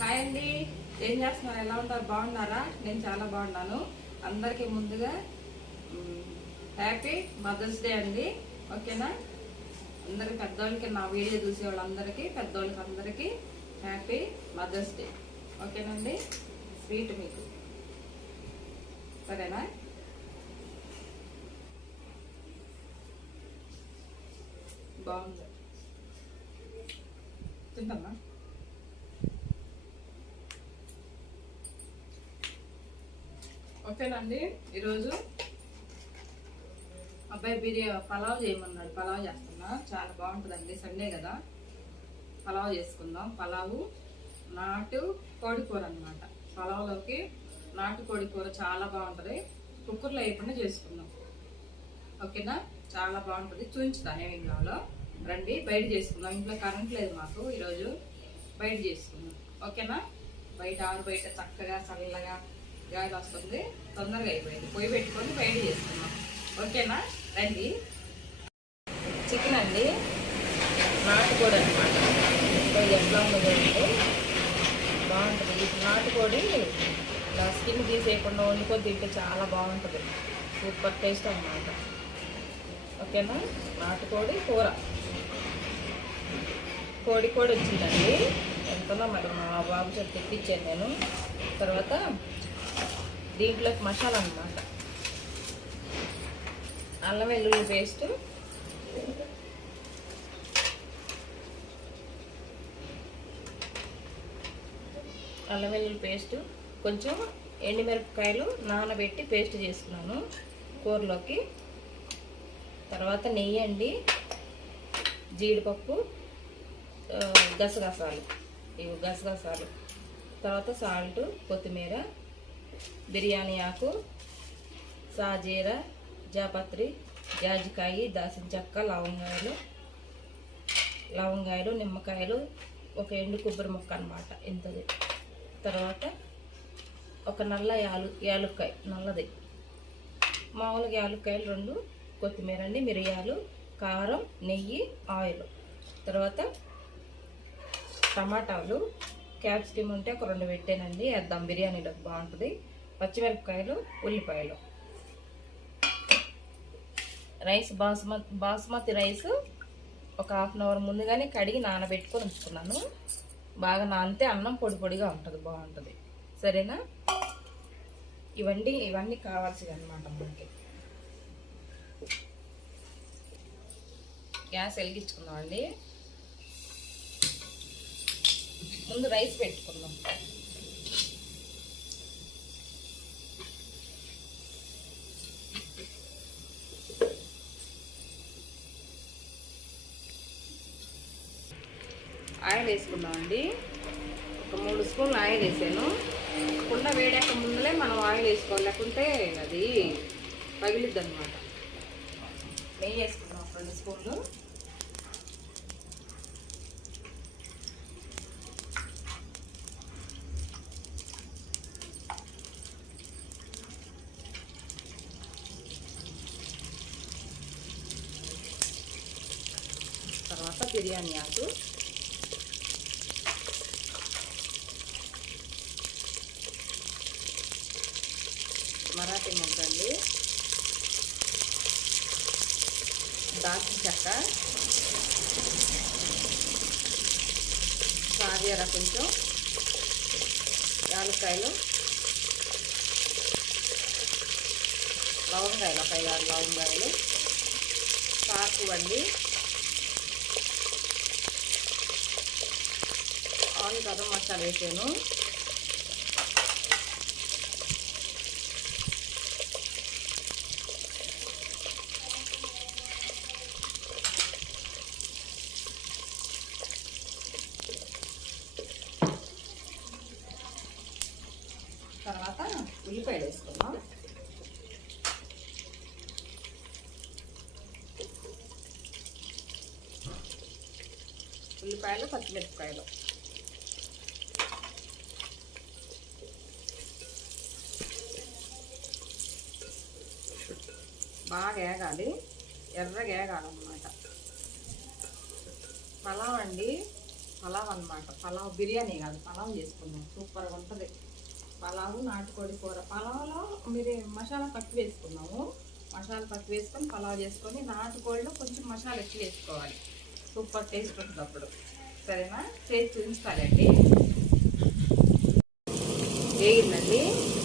Hi అండి, ఏం చేస్తున్నారు? ఎలా ఉంటారు? బాగున్నారా? నేను చాలా బాగున్నాను. అందరికీ ముందుగా హ్యాపీ మదర్స్ డే అండి. ఓకేనా? అందరికి పెద్దవాళ్ళకి, నా వీడియో చూసే వాళ్ళందరికీ, పెద్దవాళ్ళకి అందరికీ హ్యాపీ మదర్స్ డే. ఓకేనండి? స్వీట్ మీకు సరేనా? బాగుంది, తింటామా? ఓకేనండి, ఈరోజు అబ్బాయి పలావ్ చేయమన్నాడు. పలావ్ చేస్తున్నా, చాలా బాగుంటుందండి. సండే కదా, పలావ్ చేసుకుందాం. పలావు నాటు కోడి కూర అనమాట. పలావ్లోకి నాటు కోడి కూర చాలా బాగుంటుంది. కుక్కర్లో వేయకుండా చేసుకుందాం. ఓకేనా? చాలా బాగుంటుంది. చూపించుతాను ఏమి ఇంట్లో. రండి, బయట చేసుకుందాం. ఇంట్లో కరెంట్ లేదు మాకు ఈరోజు. బయట చేసుకుందాం. ఓకేనా? బయట చక్కగా చల్లగా గాలి వస్తుంది. తొందరగా అయిపోయింది. పొయ్యి పెట్టుకొని బయట చేసుకుందాం. ఓకేనా? రండి. చికెన్ అండి, నాటుకోడి అనమాట. ఎట్లా ఉండదు అంటే బాగుంటుంది. ఈ నాటుకోడి ఇలా స్కిన్ తీసేయకుండా వండుకొని తింటే చాలా బాగుంటుంది. సూపర్ టేస్ట్ అన్నమాట. ఓకేనా? నాటుకోడి కూర. కోడి వచ్చిందండి. ఎంతనో మరి మా బాబు చెట్టు తెప్పించాను నేను. తర్వాత దీంట్లోకి మసాలా అన్నమాట. అల్లం వెల్లుల్లి పేస్ట్, కొంచెం ఎండుమిరపకాయలు నానబెట్టి పేస్ట్ చేసుకున్నాను కూరలోకి. తర్వాత నెయ్యి అండి, జీడిపప్పు, గసగసాలు. తర్వాత సాల్ట్, కొత్తిమీర, బిర్యానీ ఆకు, సాజీర, జాపత్రి, జాజికాయ, దాల్చిన చెక్క, లవంగాయలు, నిమ్మకాయలు, ఒక ఎండు కొబ్బరి ముక్క అన్నమాట. ఇంతది. తర్వాత ఒక నల్ల యాలుక్కాయ, నల్లది. మామూలుగా యాలుక్కాయలు 2, కొత్తిమీర అండి, మిరియాలు, కారం, నెయ్యి, ఆయిల్. తర్వాత టమాటాలు, క్యాప్సికమ్ ఉంటే ఒక 2 పెట్టానండి. వేద్దాం, బిర్యానీలోకి బాగుంటుంది. పచ్చిమిరపకాయలు, ఉల్లిపాయలు. రైస్ బాస్మతి రైస్ ఒక 1/2 అవర్ ముందుగానే కడిగి నానబెట్టుకొని ఉంచుకున్నాను. బాగా నానితే అన్నం పొడిగా ఉంటుంది, బాగుంటుంది. సరేనా? ఇవన్నీ కావాల్సింది అనమాట మనకి. గ్యాస్ వెలిగించుకుందామండి. ముందు రైస్ పెట్టుకుందాం. ఆయిల్ వేసుకుందామండి. ఒక 3 స్పూన్లు ఆయిల్ వేసాను. కుండ వేడెక్క ముందులే మనం ఆయిల్ వేసుకోవాలి, లేకుంటే అది పగిలిద్ది అనమాట. నెయ్యి వేసుకుందాం 2 స్పూన్లు. తర్వాత బిర్యానీ ఆకు, మరాఠీ ముద్దండి, దాల్చిన చెక్క, సాజీర, కొంచెం యాలక్కాయలు, లవంగాయలు, ఒక 5-6 లవంగాయలు, సాకు అండి, ఆయిల్ గరం మసాలా వేసాను. తర్వాత ఉల్లిపాయలు వేసుకుందాం. ఉల్లిపాయలు, పచ్చిమిరపకాయలు. బాగా ఏగాలి, ఎర్రగా ఏగాలన్నమాట. పలావ్ అండి, పలావ్ అనమాట. పలావ్ బిర్యానీ కాదు, పలావ్ చేసుకుందాం. సూపర్గా ఉంటుంది పలావు. నాటుకోడి కూర పలావ్లో మీరు మసాలా తక్కువ వేసుకున్నాము. మసాలా తక్కువ వేసుకొని పలావ్ చేసుకొని నాటుకోడిలో కొంచెం మసాలా ఎక్కువ వేసుకోవాలి. సూపర్ టేస్ట్ ఉంటుంది అప్పుడు. సరేనా, చేసి చూపిస్తానండి. వేగిందండి,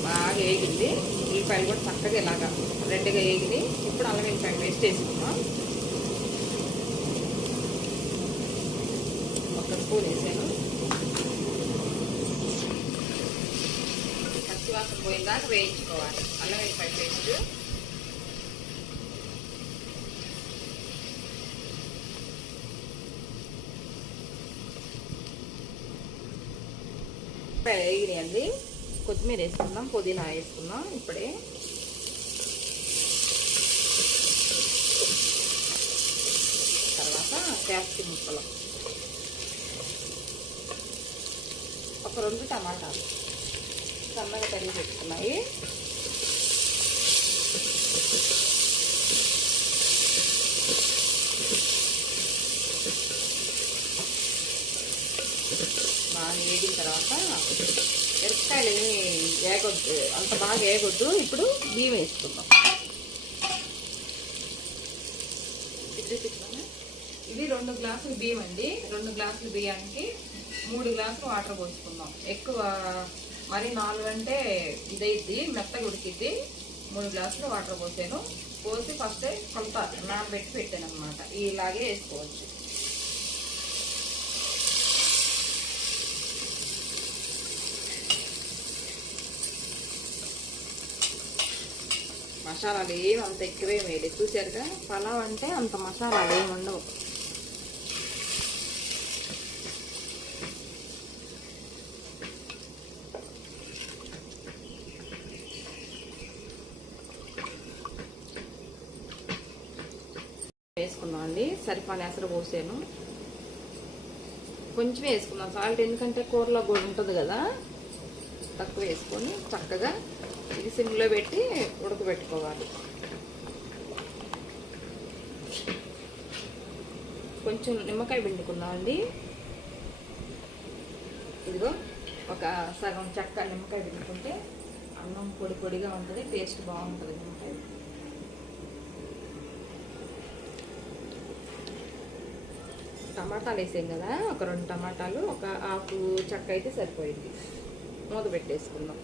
బాగా వేగింది. ఉల్లిపాయలు కూడా చక్కగా ఇలాగా రెడ్గా వేగింది. ఇప్పుడు అల్లం వెల్లిపాయ పేస్ట్ వేసుకున్నాం. ఒక స్పూన్ వేసాను. పచ్చివాసన పోయిందాక వేయించుకోవాలి అల్లం వెల్లిపాయ పేస్ట్. వేగినాయండి. కొత్తిమీర వేసుకుందాం, పుదీనా వేసుకుందాం ఇప్పుడే. తర్వాత క్యాప్సికం ముక్కలు, ఒక 2 టమాటాలు సన్నగా తరిగి పెట్టుకున్నాయి. బాగా వేగిన తర్వాత మిరపకాయలు ఏమి వేగొద్దు, అంత బాగా వేగొద్దు. ఇప్పుడు బియ్యం వేసుకుందాం. ఇది 2 గ్లాసులు బియ్యం అండి. 2 గ్లాసుల బియ్యానికి 3 గ్లాసులు వాటర్ పోసుకుందాం. ఎక్కువ మరి 4 అంటే ఇదైద్ది, మెత్తగా ఉడికిద్ది. 3 గ్లాసులు వాటర్ పోసాను. పోసి ఫస్ట్ కొంత నానబెట్టి పెట్టాను అనమాట. ఇలాగే వేసుకోవచ్చు. మసాలాలు ఏమి అంత ఎక్కువే వేయలేదు. చూసారుగా, పలావ్ అంటే అంత మసాలాలు ఏమి ఉండవు. వేసుకుందాం అండి. సరిపడా ఎసరు పోసాను. కొంచెం వేసుకుందాం సాల్ట్, ఎందుకంటే కూరలో కూడా ఉంటుంది కదా. తక్కువ వేసుకొని చక్కగా ఇది సిమ్లో పెట్టి ఉడకబెట్టుకోవాలి. కొంచెం నిమ్మకాయ పిండుకుందాం అండి. ఇదిగో ఒక సగం చెక్క నిమ్మకాయ పిండుకుంటే అన్నం పొడి పొడిగా ఉంటుంది, టేస్ట్ బాగుంటుంది. నిమ్మకాయ టమాటాలు వేసాం కదా, ఒక 2 టమాటాలు, ఒక ఆకు చెక్క అయితే సరిపోయింది. మూత పెట్టేసుకుందాం.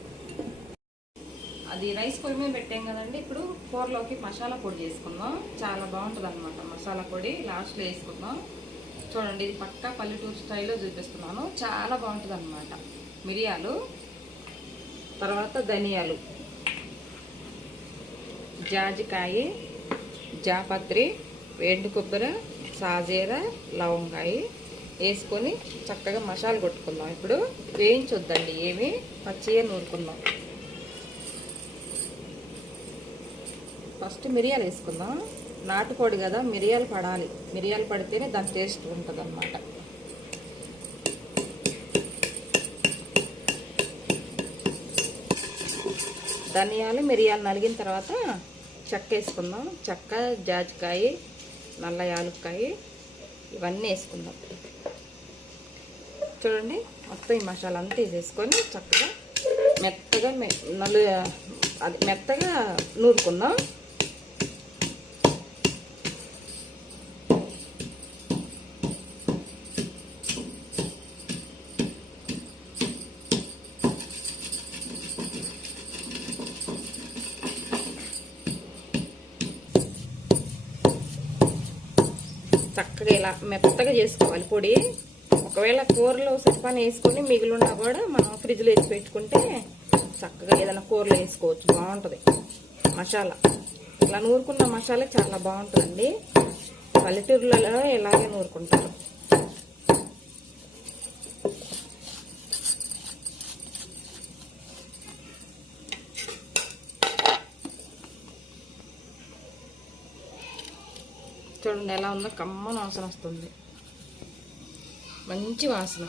అది రైస్ పొయ్యి మీద పెట్టాం కదండి. ఇప్పుడు కూరలోకి మసాలా పొడి చేసుకుందాం. చాలా బాగుంటుంది అనమాట మసాలా పొడి. లాస్ట్లో వేసుకుందాం. చూడండి, ఇది పక్కా పల్లెటూరు స్టైల్లో చూపిస్తున్నాను. చాలా బాగుంటుంది అనమాట. మిరియాలు, తర్వాత ధనియాలు, జాజికాయ, జాపత్రి, ఎండు కొబ్బరి, సాజీర, లవంగాయ వేసుకొని చక్కగా మసాలా కొట్టుకుందాం. ఇప్పుడు వేయించొద్దండి, ఏమి పచ్చిగా నూరుకుందాం. ఫస్ట్ మిరియాలు వేసుకుందాం. నాటుకోడి కదా, మిరియాలు పడాలి. మిరియాలు పడితేనే దాని టేస్ట్ ఉంటుంది అన్నమాట. ధనియాలు, మిరియాలు నలిగిన తర్వాత చెక్క వేసుకుందాం. చెక్క, జాజికాయ, నల్ల యాలుక్కాయ ఇవన్నీ వేసుకుందాం. చూడండి, మొత్తం ఈ మసాలా అంతా వేసేసుకొని చక్కగా మెత్తగా మెత్తగా నూరుకుందాం. చక్కగా ఇలా మెత్తగా చేసుకోవాలి పొడి. ఒకవేళ కూరలో సరిపని వేసుకొని మిగిలినా కూడా మనం ఫ్రిడ్జ్లో వేసి పెట్టుకుంటే చక్కగా ఏదైనా కూరలో వేసుకోవచ్చు. బాగుంటుంది మసాలా. ఇలా నూరుకున్న మసాలా చాలా బాగుంటుందండి. పల్లెటూరులలో ఇలాగే నూరుకుంటారు. చూడండి ఎలా ఉందో, కమ్మన వాసన వస్తుంది. మంచి వాసన.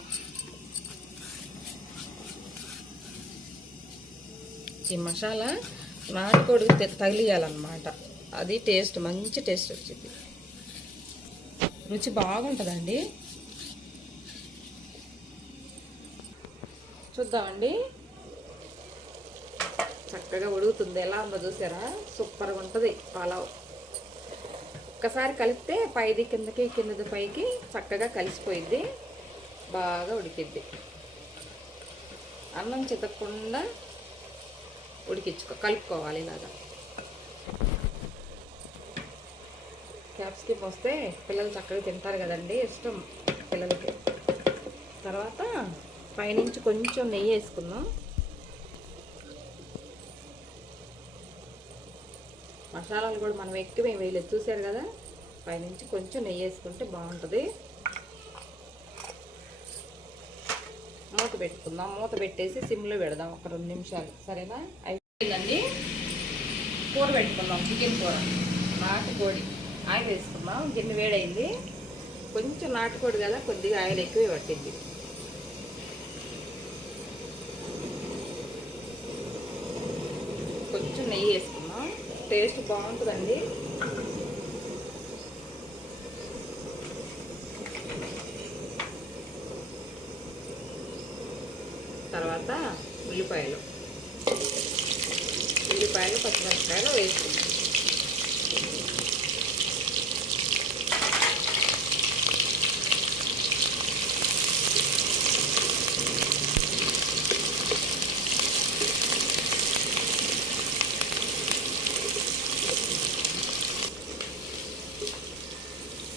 ఈ మసాలా నాటుకోడికి తగిలియాలన్నమాట. అది టేస్ట్, మంచి టేస్ట్ వచ్చింది. రుచి బాగుంటుందండి. చూద్దామండి. చక్కగా ఉడుకుతుంది. ఎలా ఉందో చూసారా? సూపర్గా ఉంటుంది పలావ్. ఒక్కసారి కలిపితే పైది కిందకి, కిందది పైకి చక్కగా కలిసిపోయిద్ది, బాగా ఉడికిద్ది. అన్నం చితకకుండా కలుపుకోవాలి ఇలాగా. క్యాప్సికమ్ వస్తే పిల్లలు చక్కగా తింటారు కదండి, ఇష్టం పిల్లలకి. తర్వాత పైనుంచి కొంచెం నెయ్యి వేసుకుందాం. మసాలాలు కూడా మనం ఎక్కువ ఏం వేయలేదు, చూసారు కదా. పైనుంచి కొంచెం నెయ్యి వేసుకుంటే బాగుంటుంది. మూత పెట్టుకుందాం. మూత పెట్టేసి సిమ్లో పెడదాం ఒక 2 నిమిషాలు, సరేనా? అయిపోయిందండి. కూర పెట్టుకుందాం, చికెన్ కూర. నాటుకోడి ఆయిల్ వేసుకుందాం. గిన్నె వేడైంది. కొంచెం నాటుకోడి కదా, కొద్దిగా ఆయిల్ ఎక్కువ పట్టింది. కొంచెం నెయ్యి వేసుకుందాం, టేస్ట్ బాగుంటుందండి. తర్వాత ఉల్లిపాయలు, పచ్చిమిరపకాయలు వేసుకుందాం.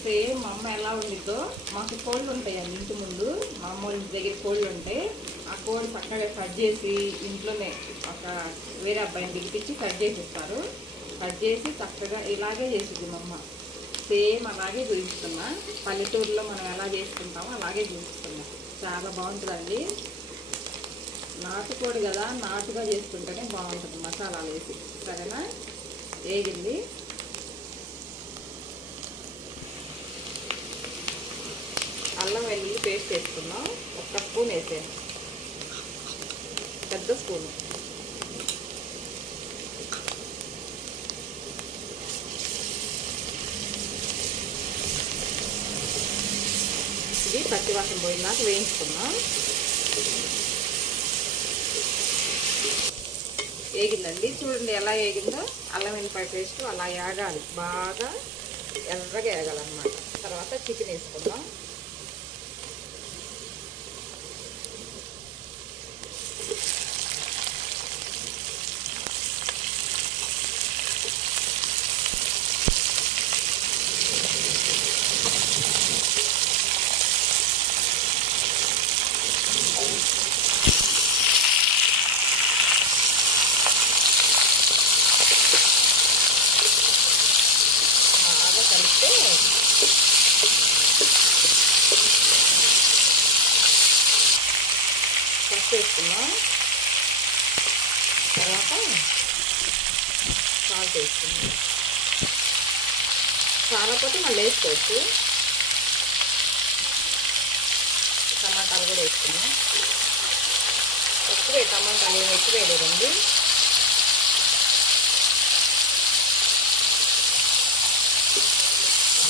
సేమ్ మా అమ్మ ఎలా ఉండిద్దో. మాకు కోళ్ళు ఉంటాయండి ఇంటి ముందు. మా అమ్మ ఇంటి దగ్గర కోళ్ళు ఉంటాయి. ఆ కోడి చక్కగా కట్ చేసి ఇంట్లోనే ఒక వేరే అబ్బాయిని పిలిపించి కట్ చేసి ఇస్తారు. కట్ చేసి చక్కగా ఇలాగే చేసింది మా అమ్మ. సేమ్ అలాగే చూపిస్తున్నా. పల్లెటూరులో మనం ఎలా చేసుకుంటామో అలాగే చూపిస్తున్నా. చాలా బాగుంటుందండి. నాటుకోడి కదా, నాటుగా చేసుకుంటేనే బాగుంటుంది మసాలాలు వేసి, సరేనా? వేగింది. అల్లం వెల్లుల్లి పేస్ట్ వేసుకున్నాం. 1 స్పూన్ వేసాను, పెద్ద స్పూను. ఇది పచ్చివాసన పోయినాక వేయించుకున్నాం. వేగిందండి, చూడండి ఎలా వేగిందో. అల్లం వెల్లిపాయ పేస్ట్ అలా వేగాలి, బాగా ఎర్రగా వేగాలన్నమాట. తర్వాత చికెన్ వేసుకుందాం. వేసుకున్నాం. తర్వాత సాల్ట్ వేసుకున్నాం. చాలకపోతే మళ్ళీ వేసుకోవచ్చు. టమాటాలు కూడా వేసుకున్నాం. ఎక్కువే టమాటాలు ఏమి ఎక్కువ వేయలేదండి.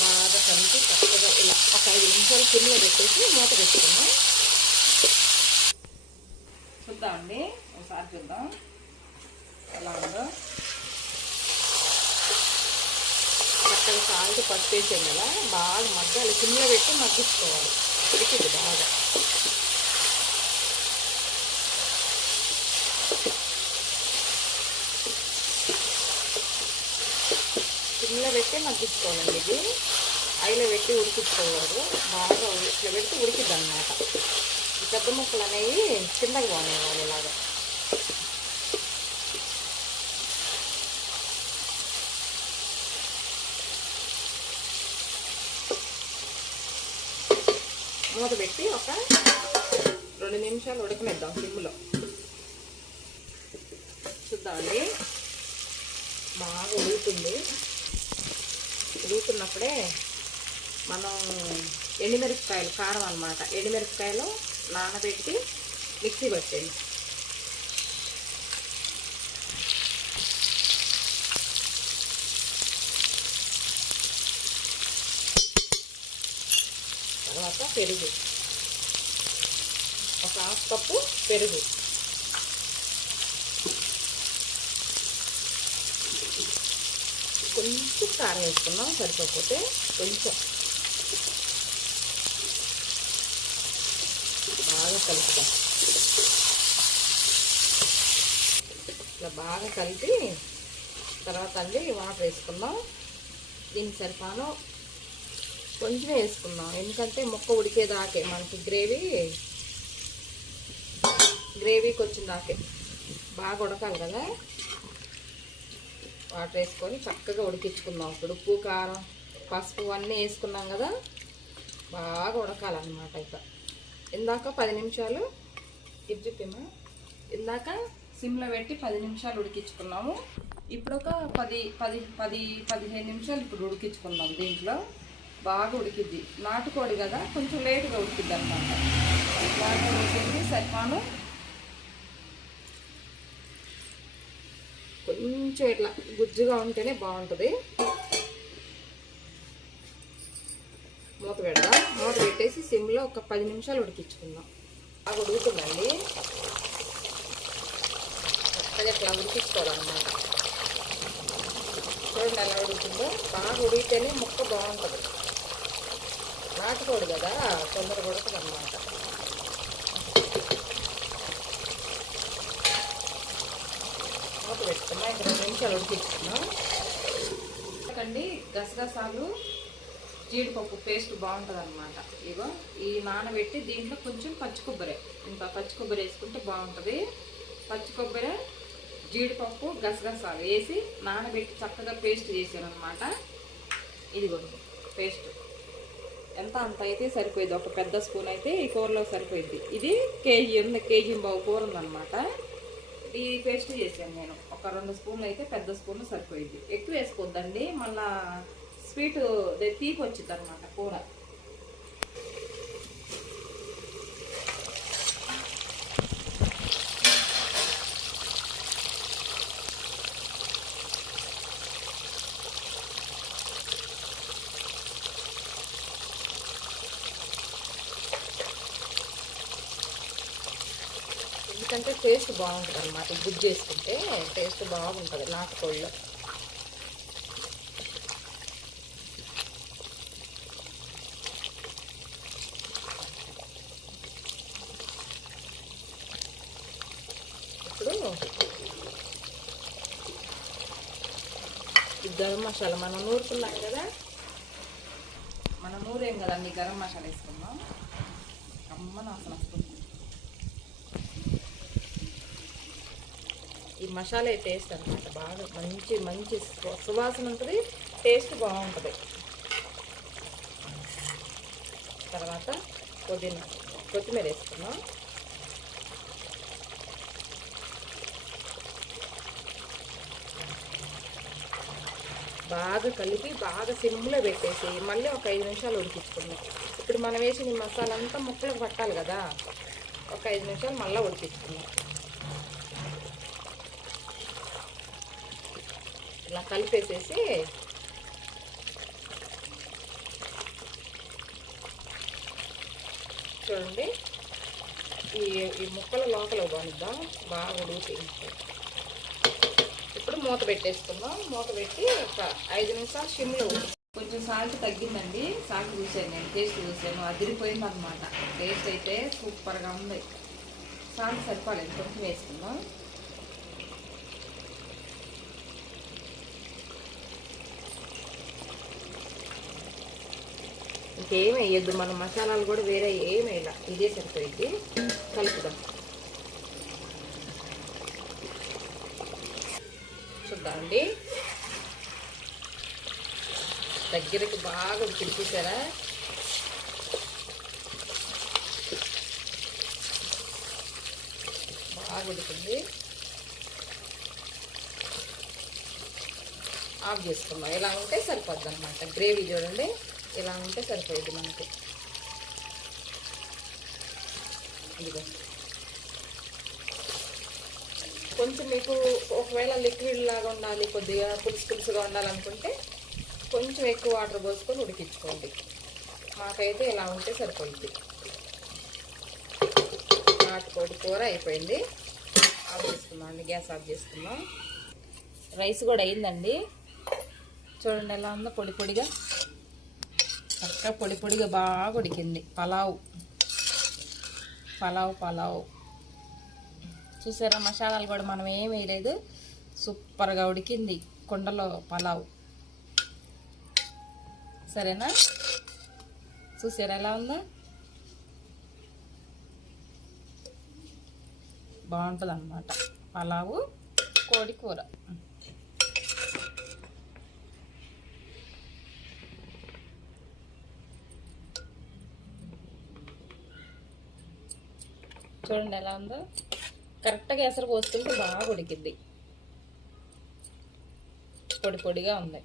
బాగా కలిపి చక్కగా ఇలా ఒక 5 నిమిషాలు సిమ్లో పెట్టేసి మూత పెట్టుకున్నాం. చూద్దామండి, ఒకసారి చూద్దాం ఎలా ఉందో. చక్కగా సాల్ట్ పట్టేసాం కదా, బాగా మగ్గాలి. సిమ్లో పెట్టి మగ్గించుకోవాలి. ఉడికింది బాగా. సిమ్లో పెట్టి మగ్గించుకోవాలండి. ఇది ఆయిల్లో పెట్టి ఉడికించుకోకూడదు. బాగా ఇట్లా పెడితే ఉడికిద్ది అన్నమాట. ఈ పెద్ద ముక్కలు అనేవి కిందకి బాగునేవాళ్ళు ఇలాగా. మూత పెట్టి ఒక 2 నిమిషాలు ఉడకనిద్దాం సిమ్లో. చూద్దామండి, బాగా ఉడుకుతుంది. ఉడుకుతున్నప్పుడే మనం ఎండుమిరపకాయలు, కారం అన్నమాట, ఎండుమిరపకాయలు నానబెట్టి మిక్సీ పట్టండి. తర్వాత పెరుగు, ఒక 1/2 కప్పు పెరుగు, కొంచెం కారం వేసుకున్నాం, సరిపోతే కొంచెం బాగా కలుపుతాం. ఇట్లా బాగా కలిపి తర్వాత అండి వాటర్ వేసుకుందాం. దీనికి సరిపాను కొంచెం వేసుకుందాం, ఎందుకంటే ముక్క ఉడికేదాకే మనకి గ్రేవీకి వచ్చిన దాకే బాగా ఉడకాలి కదా. వాటర్ వేసుకొని చక్కగా ఉడికించుకుందాం. ఇప్పుడు ఉప్పు, కారం, పసుపు అన్నీ వేసుకున్నాం కదా, బాగా ఉడకాలన్నమాట. ఇక ఇందాక 10 నిమిషాలు ఇందాక సిమ్లో పెట్టి 10 నిమిషాలు ఉడికించుకున్నాము. ఇప్పుడు ఒక 15 నిమిషాలు ఇప్పుడు ఉడికించుకుందాం. దీంట్లో బాగా ఉడికిద్ది, నాటుకోడి కదా కొంచెం లేటుగా ఉడికిద్ది అన్నమాట. బాగా ఉడికింది సరిపాను. కొంచెం ఇట్లా గుజ్జుగా ఉంటేనే బాగుంటుంది. మూత పెడదాం. మూత పెట్టేసి సిమ్లో ఒక 10 నిమిషాలు ఉడికించుకుందాం. బాగా ఉడుకుతుందండి, చక్కగా ఇట్లా ఉడికించుకోవాలన్నమాట. చూడండి ఎలా ఉడుకుతుందో. బాగా ఉడికితేనే ముక్క బాగుంటుంది. నాటుకోడు కదా తొందరగా ఉడకదు అన్నమాట. మూత పెట్టుకున్నా. ఇంకా 2 నిమిషాలు ఉడికించుకున్నాం. ఎందుకండి గసగసాలు, జీడిపప్పు పేస్ట్ బాగుంటుంది అన్నమాట. ఇగో ఈ నానబెట్టి దీంట్లో కొంచెం పచ్చి కొబ్బరి, ఇంకా పచ్చి కొబ్బరి వేసుకుంటే బాగుంటుంది. పచ్చి కొబ్బరి, జీడిపప్పు, గసగసాలు వేసి నానబెట్టి చక్కగా పేస్ట్ చేశాను అనమాట. ఇదిగోండి పేస్ట్. ఎంత అంత అయితే సరిపోయింది. ఒక పెద్ద స్పూన్ అయితే ఈ కూరలో సరిపోయింది. ఇది కేజీ బావు కూర ఉందన్నమాట. ఈ పేస్ట్ చేశాను నేను. ఒక 2 స్పూన్లు అయితే పెద్ద స్పూన్లు సరిపోయింది. ఎక్కువ వేసుకోవద్దండి, మళ్ళా స్వీట్ తీపి వచ్చింది అనమాట కూర. ఎందుకంటే టేస్ట్ బాగుంటుంది అన్నమాట. గుజ్జు చేసుకుంటే టేస్ట్ బాగుంటుంది నాటుకోళ్ళలో. ఇప్పుడు ఈ గరం మసాలా మనం నూరుకున్నాం కదా, మనం నూరేం కదండి, గరం మసాలా వేసుకుందాం. అమ్మన అసలు వస్తుంది ఈ మసాలా టేస్ట్ అనమాట. బాగా మంచి సువాసన ఉంటుంది, టేస్ట్ బాగుంటుంది. తర్వాత కొత్తిమీర వేసుకున్నాం. బాగా కలిపి బాగా సిమ్లో పెట్టేసి మళ్ళీ ఒక 5 నిమిషాలు ఉడికించుకున్నాం. ఇప్పుడు మనం వేసిన ఈ మసాలా అంతా ముక్కలకు పట్టాలి కదా, ఒక 5 నిమిషాలు మళ్ళీ ఉడికించుకున్నాం. ఇలా కలిపేసేసి చూడండి ఈ ముక్కల లోపల బాగుందా, బాగా ఉడికింది. ఇప్పుడు మూత పెట్టేసుకుందాం. మూత పెట్టి ఒక 5 నిమిషాలు సిమ్లో. కొంచెం సాల్ట్ తగ్గిందండి, సాల్ట్ చూసాను నేను, టేస్ట్ చూసాను, అదిరిపోయింది అనమాట. టేస్ట్ అయితే సూపర్గా ఉంది. సాల్ట్ సరిపోలేదు, కొంచెం వేసుకుందాం. ఇంకేం వేయద్దు, మన మసాలాలు కూడా వేరే ఏం వేయాల, ఇదే సరిపోయింది. కలుపుదాం. చూద్దామండి, దగ్గరికి బాగా ఉడికించేసారా. బాగా ఉడికింది. ఆఫ్ చేసుకుందాం. ఇలా ఉంటే సరిపోద్ది అనమాట. గ్రేవీ చూడండి, ఇలా ఉంటే సరిపోయింది మనకి. ఇదిగో కొంచెం మీకు ఒకవేళ లిక్విడ్ లాగా ఉండాలి, కొద్దిగా పులుసుగా ఉండాలనుకుంటే కొంచెం ఎక్కువ వాటర్ పోసుకొని ఉడికించుకోండి. మాకైతే ఇలా ఉంటే సరిపోయింది. నాటుకోడి కూర అయిపోయింది. ఆఫ్ చేసుకుందాం అండి, గ్యాస్ ఆఫ్ చేసుకుందాం. రైస్ కూడా అయిందండి. చూడండి ఎలా ఉందో, పొడి పొడిగా, చక్కగా పొడి పొడిగా బాగా ఉడికింది. పలావ్ చూసారా, మసాలాలు కూడా మనం ఏం వేయలేదు, సూపర్గా ఉడికింది కుండలో పలావ్. సరేనా, చూసారా ఎలా ఉందో, బాగుంటుంది అన్నమాట పలావు కోడి కూర. చూడండి ఎలా ఉందో, కరెక్ట్గా ఎసరు పోసుకుంటే బాగా ఉడికిద్ది. పొడి పొడిగా ఉంది.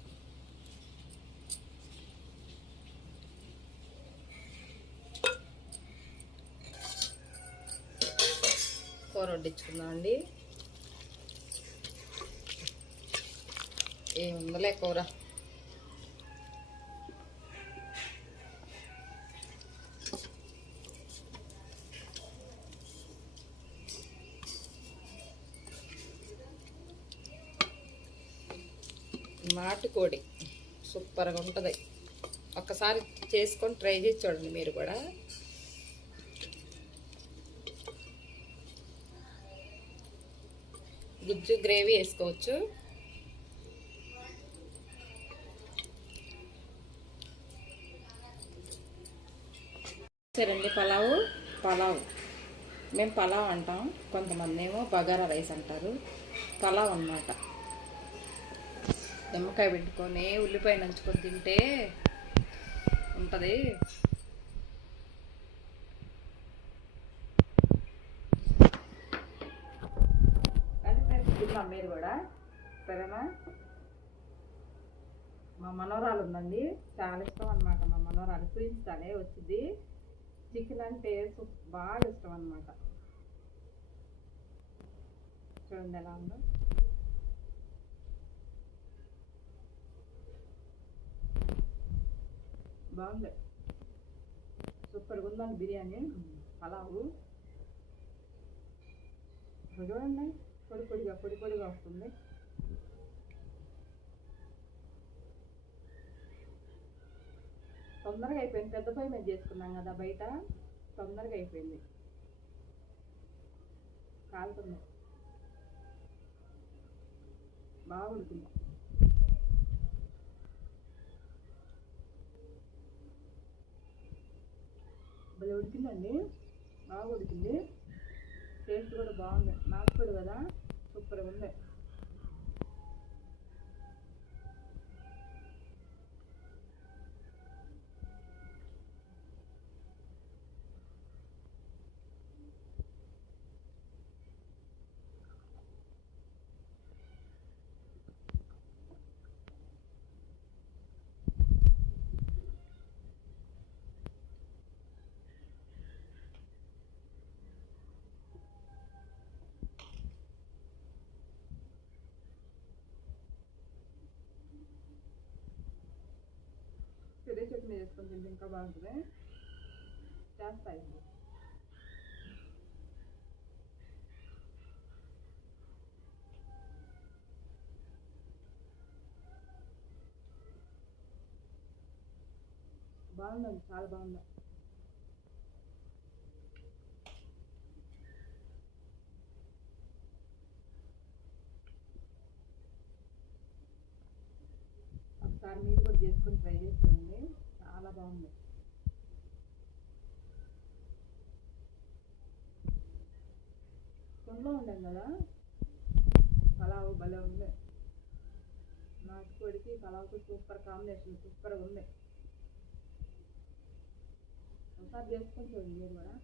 కూర వడ్డించుకుందాం అండి. ఏముందలే కూర, నాటుకోడి సూపర్గా ఉంటుంది. ఒక్కసారి చేసుకొని ట్రై చేసి చూడండి మీరు కూడా. గుజ్జు గ్రేవీ వేసుకోవచ్చు. సరేండి, పలావ్ మేము పలావ్ అంటాం, కొంతమంది ఏమో బగారా రైస్ అంటారు. పలావ్ అన్నమాట. నిమ్మకాయ పెట్టుకొని ఉల్లిపాయ నంచుకొని తింటే ఉంటుంది. తిన్నాం మీరు కూడా, సరేనా. మా మనవరాలు ఉందండి, చాలా ఇష్టం అనమాట. మా మనవరాలు చూపించాలే వచ్చింది. చికెన్ అంటే బాగా ఇష్టం అనమాట. చూడండి ఎలా ఉందో, బాగుంది, సూపర్గా ఉందండి బిర్యానీ. పలావు చూడండి, పొడి పొడిగా వస్తుంది. తొందరగా అయిపోయింది. పెద్ద పొయ్యి మీద చేసుకున్నాం కదా బయట, తొందరగా అయిపోయింది. కాలుతుంది, బాగా ఉడికింది. భలే ఉడికిందండి, బాగా ఉడికింది. టేస్ట్ కూడా బాగుంది. నాటుకోడి కదా, సూపర్గా ఉంది. పెరుగు చట్నీ చేసుకొని తింటే ఇంకా బాగుంటుంది. చేస్తాయి బాగుందండి, చాలా బాగుంది. ఒకసారి మీరు కూడా చేసుకొని ట్రై చేసి చూడండి, చాలా బాగుంది. కొండలో ఉండాం కదా, పలావ్ భలే ఉంది. నాటుకోడికి పలావ్కి సూపర్ కాంబినేషన్, సూపర్గా ఉంది. ఒకసారి చేసుకొని చూడండి మీరు కూడా.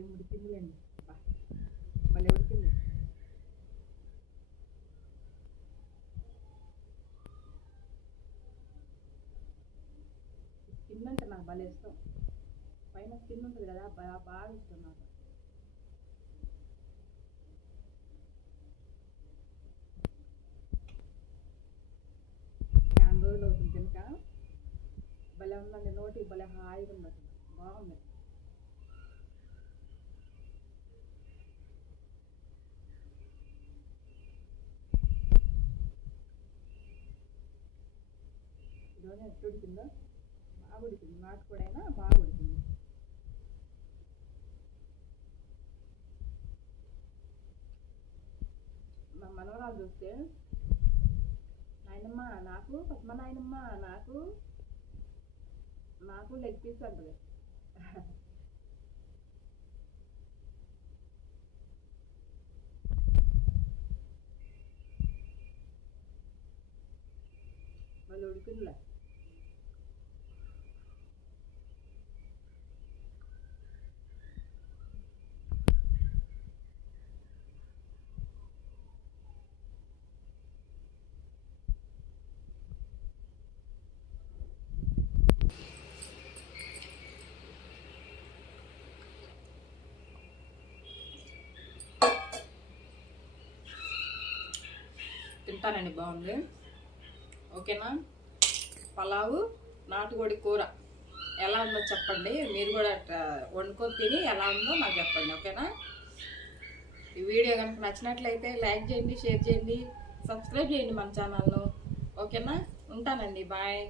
ఏం ఉడికిందిలేండి, భలే ఉడికింది. స్కిన్ అంటే నాకు భలే ఇష్టం. పైన స్కిన్ ఉంటుంది కదా, బాగా ఇష్టం నాకు. అవుతుంది తినక. భలే ఉందండి, నోటికి భలే హాయిగా ఉంది, అసలు బాగుంది. ఇదిగోనే ఎట్లా ఉడికిందో, బాగా ఉడికింది. నాటుకోడి అయినా బాగా ఉడికింది. మా మనవరాలు చూస్తే, నాయనమ్మ నాకు, పద్మ నాయనమ్మ నాకు, నాకు లెగ్ పీస్ అంటది. వాళ్ళు ఉడికిందిలే. తింటానండి, బాగుంది. ఓకేనా? పలావు నాటుకోడి కూర ఎలా ఉందో చెప్పండి. మీరు కూడా వండుకొని తిని ఎలా ఉందో నాకు చెప్పండి. ఓకేనా? ఈ వీడియో కనుక నచ్చినట్లయితే లైక్ చేయండి, షేర్ చేయండి, సబ్స్క్రైబ్ చేయండి మన ఛానల్ను. ఓకేనా? ఉంటానండి, బాయ్.